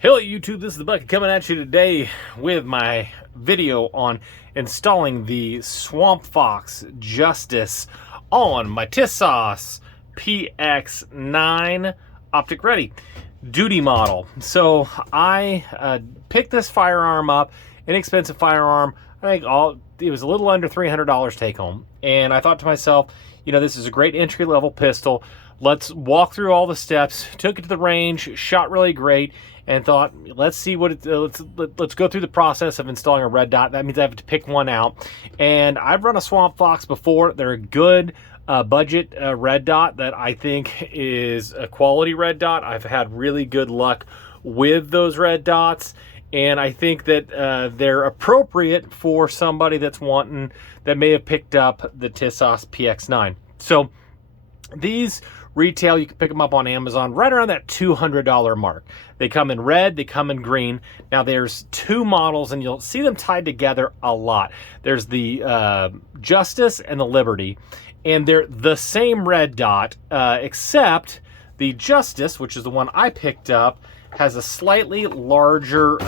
Hello YouTube, this is the Bucket coming at you today with my video on installing the Swampfox Justice on my Tisas PX9 optic ready duty model. So I picked this firearm up, inexpensive firearm. I think it was a little under $300 take home, and I thought to myself, you know, this is a great entry level pistol. Let's walk through all the steps. Took it to the range, shot really great, and thought, let's see what it, let's go through the process of installing a red dot. That means I have to pick one out. And I've run a Swampfox before. They're a good budget red dot that I think is a quality red dot. I've had really good luck with those red dots, and I think that they're appropriate for somebody that's wanting, that may have picked up the Tisas PX9. So these retail, you can pick them up on Amazon right around that $200 mark. They come in red, they come in green. Now there's two models, and you'll see them tied together a lot. There's the Justice and the Liberty, and they're the same red dot, except the Justice, which is the one I picked up, has a slightly larger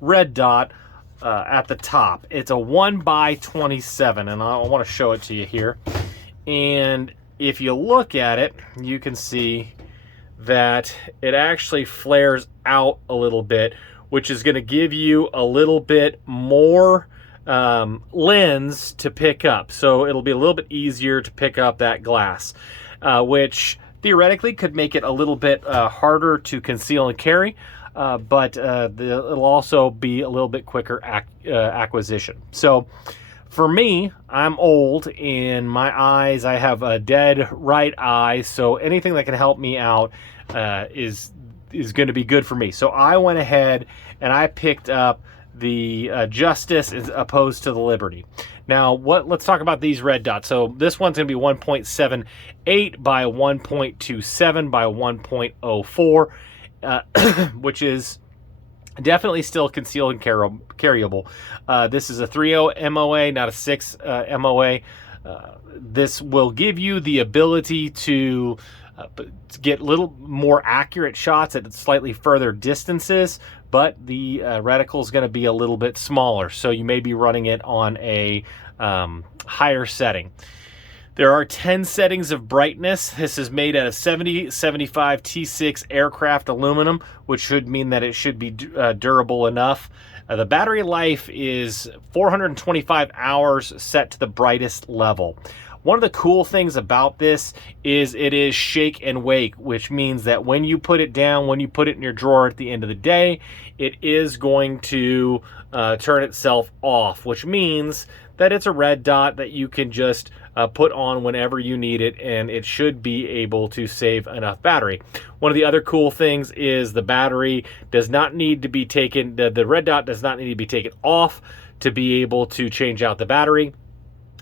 red dot at the top. It's a 1x27, and I want to show it to you here. And if you look at it, you can see that it actually flares out a little bit, which is going to give you a little bit more lens to pick up. So it'll be a little bit easier to pick up that glass, which theoretically could make it a little bit harder to conceal and carry, but it'll also be a little bit quicker acquisition. So for me, I'm old in my eyes. I have a dead right eye, so anything that can help me out is going to be good for me. So I went ahead and I picked up the Justice as opposed to the Liberty. Now, let's talk about these red dots. So this one's going to be 1.78 by 1.27 by 1.04, which is definitely still concealed and carryable. This is a 3.0 MOA, not a 6 MOA. This will give you the ability to get a little more accurate shots at slightly further distances, but the reticle is going to be a little bit smaller, so you may be running it on a higher setting. There are 10 settings of brightness. This is made out of 7075 T6 aircraft aluminum, which should mean that it should be durable enough. The battery life is 425 hours set to the brightest level. One of the cool things about this is it is shake and wake, which means that when you put it down, when you put it in your drawer at the end of the day, it is going to turn itself off, which means that it's a red dot that you can just put on whenever you need it, and it should be able to save enough battery. One of the other cool things is the battery does not need to be taken, the red dot does not need to be taken off to be able to change out the battery.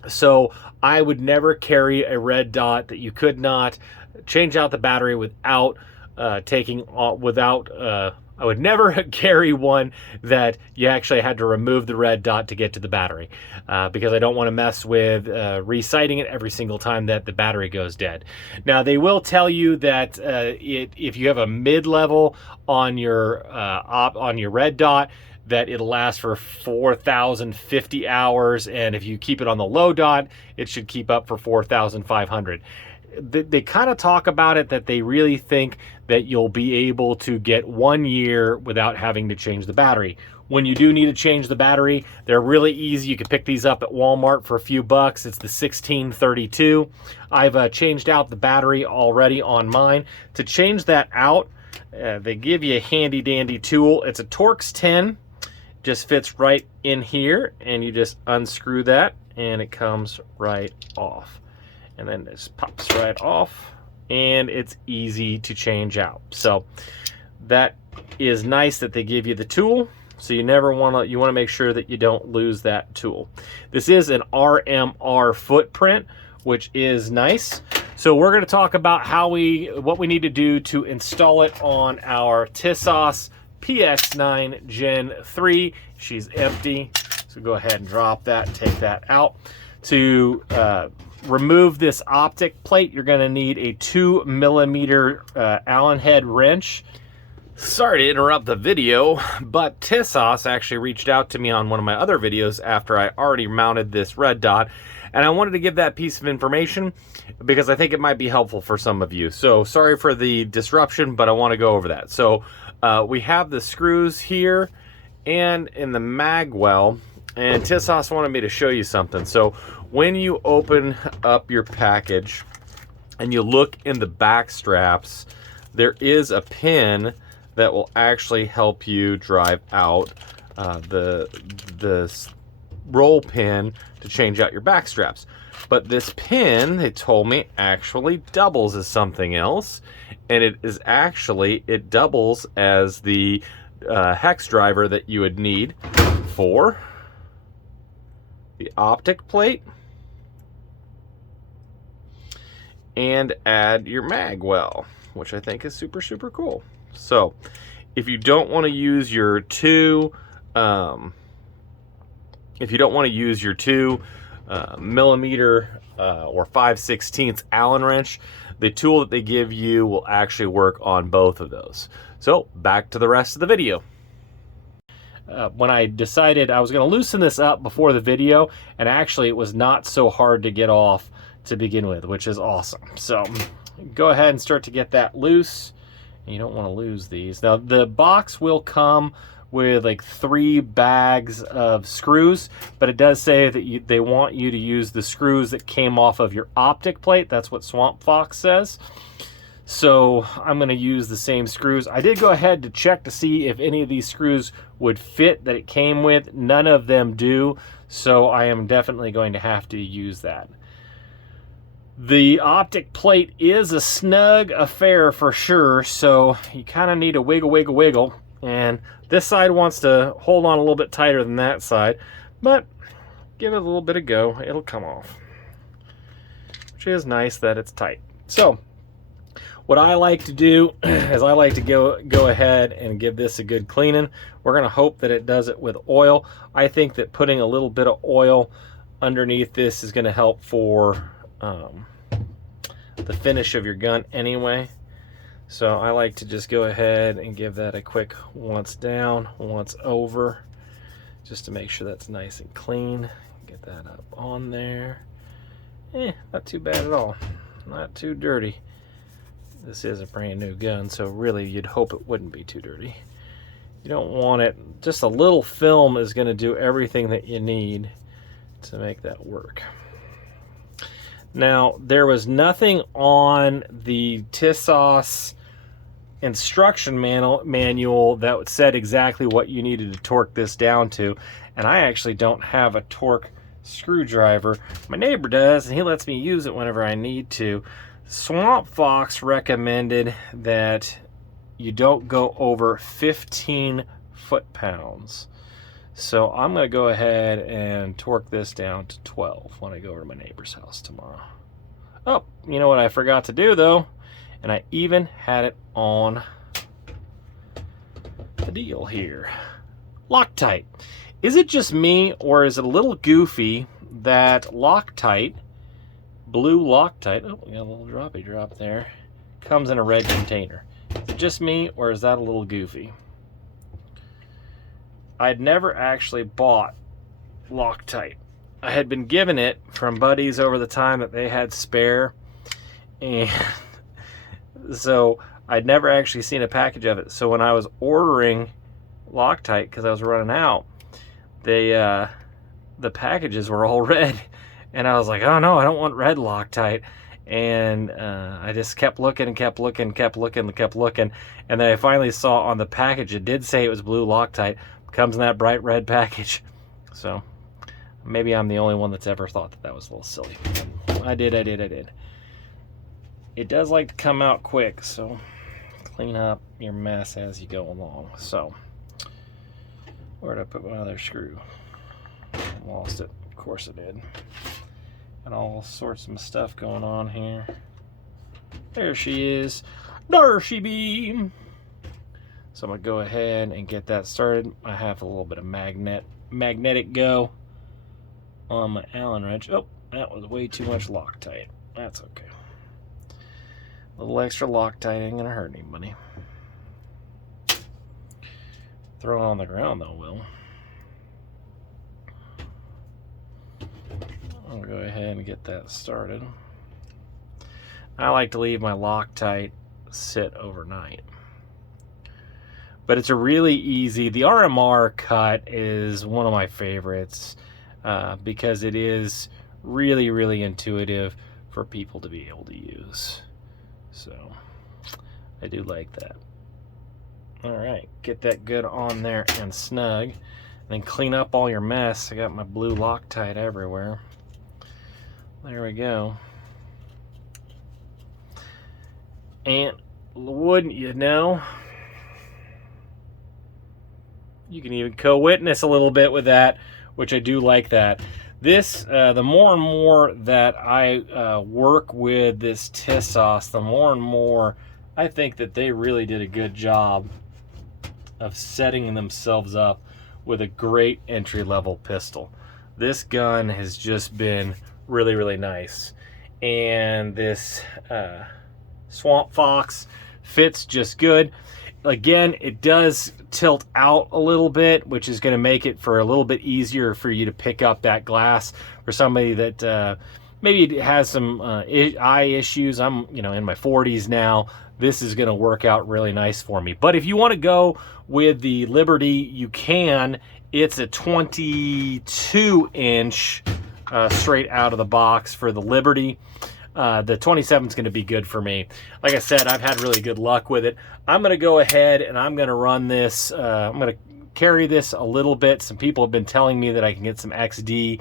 So I would never carry a red dot that you could not change out the battery without I would never carry one that you actually had to remove the red dot to get to the battery, because I don't want to mess with resighting it every single time that the battery goes dead. Now, they will tell you that if you have a mid-level on your red dot, that it'll last for 4,050 hours, and if you keep it on the low dot, it should keep up for 4,500. They kind of talk about it that they really think that you'll be able to get 1 year without having to change the battery. When you do need to change the battery, they're really easy. You can pick these up at Walmart for a few bucks. It's the 1632. I've changed out the battery already on mine. To change that out, they give you a handy dandy tool. It's a Torx 10. Just fits right in here, and you just unscrew that and it comes right off. And then this pops right off, and it's easy to change out. So that is nice that they give you the tool. So you want to make sure that you don't lose that tool. This is an RMR footprint, which is nice. So we're going to talk about what we need to do to install it on our Tisas PX9 Gen 3. She's empty, so go ahead and drop that and take that out. To remove this optic plate, you're going to need a 2mm Allen head wrench. Sorry to interrupt the video, but Tisas actually reached out to me on one of my other videos after I already mounted this red dot, and I wanted to give that piece of information because I think it might be helpful for some of you. So sorry for the disruption, but I want to go over that. So we have the screws here and in the mag well, and Tisas wanted me to show you something. So when you open up your package and you look in the back straps, there is a pin that will actually help you drive out the roll pin to change out your back straps. But this pin, they told me, actually doubles as something else, and it doubles as the hex driver that you would need for the optic plate and add your mag well, which I think is super, super cool. So if you don't want to use your two millimeter or 5/16 Allen wrench, the tool that they give you will actually work on both of those. So back to the rest of the video. When I decided I was going to loosen this up before the video, and actually it was not so hard to get off to begin with, which is awesome. So go ahead and start to get that loose. You don't want to lose these. Now the box will come with like 3 bags of screws, but it does say that they want you to use the screws that came off of your optic plate. That's what Swampfox says. So I'm going to use the same screws. I did go ahead to check to see if any of these screws would fit that it came with. None of them do, so I am definitely going to have to use that. The optic plate is a snug affair for sure, so you kind of need to wiggle, wiggle, wiggle. And this side wants to hold on a little bit tighter than that side, but give it a little bit of go, it'll come off. Which is nice that it's tight. So what I like to do is I like to go ahead and give this a good cleaning. We're going to hope that it does it with oil. I think that putting a little bit of oil underneath this is going to help for the finish of your gun anyway. So I like to just go ahead and give that a quick once down, once over, just to make sure that's nice and clean. Get that up on there. Not too bad at all. Not too dirty. This is a brand new gun, so really you'd hope it wouldn't be too dirty. You don't want it, just a little film is going to do everything that you need to make that work. Now, there was nothing on the Tisas instruction manual that said exactly what you needed to torque this down to, and I actually don't have a torque screwdriver. My neighbor does, and he lets me use it whenever I need to. Swampfox recommended that you don't go over 15 foot-pounds. So I'm going to go ahead and torque this down to 12 when I go over to my neighbor's house tomorrow. Oh, you know what I forgot to do though? And I even had it on the deal here. Loctite. Is it just me, or is it a little goofy that Loctite, blue Loctite, oh, we got a little droppy drop there, comes in a red container? Is it just me, or is that a little goofy? I'd never actually bought Loctite. I had been given it from buddies over the time that they had spare, and so I'd never actually seen a package of it. So when I was ordering Loctite, because I was running out, the packages were all red, and I was like, oh no, I don't want red Loctite. And I just kept looking and kept looking and kept looking and kept looking, and then I finally saw on the package it did say it was blue Loctite. Comes in that bright red package. So maybe I'm the only one that's ever thought that was a little silly. I did. It does like to come out quick, so clean up your mess as you go along. So where'd I put my other screw? I lost it. Of course I did. And all sorts of stuff going on here. There she is. There she be. So I'm going to go ahead and get that started. I have a little bit of magnetic go on my Allen wrench. Oh, that was way too much Loctite. That's okay. A little extra Loctite ain't going to hurt anybody. Throw it on the ground though, Will. I'll go ahead and get that started. I like to leave my Loctite sit overnight. But it's a really easy, the RMR cut is one of my favorites because it is really, really intuitive for people to be able to use. So I do like that. All right, get that good on there and snug. And then clean up all your mess. I got my blue Loctite everywhere. There we go. And wouldn't you know, you can even co-witness a little bit with that, which I do like that. This, the more and more that I work with this Tisas, the more and more I think that they really did a good job of setting themselves up with a great entry-level pistol. This gun has just been really, really nice. And this Swampfox fits just good. Again, it does tilt out a little bit, which is going to make it for a little bit easier for you to pick up that glass for somebody that maybe has some eye issues. I'm, in my 40s now. This is going to work out really nice for me. But if you want to go with the Liberty, you can. It's a 22-inch straight out of the box for the Liberty. The 27 is going to be good for me. Like I said, I've had really good luck with it. I'm going to go ahead and I'm going to run this. I'm going to carry this a little bit. Some people have been telling me that I can get some XD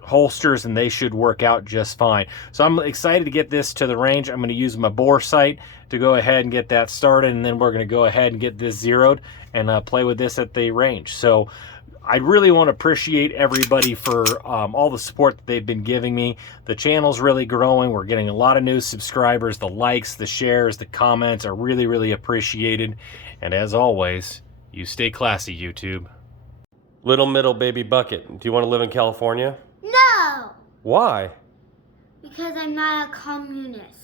holsters and they should work out just fine. So I'm excited to get this to the range. I'm going to use my bore sight to go ahead and get that started, and then we're going to go ahead and get this zeroed and play with this at the range. So I really want to appreciate everybody for all the support that they've been giving me. The channel's really growing. We're getting a lot of new subscribers. The likes, the shares, the comments are really, really appreciated. And as always, you stay classy, YouTube. Little middle baby bucket. Do you want to live in California? No! Why? Because I'm not a communist.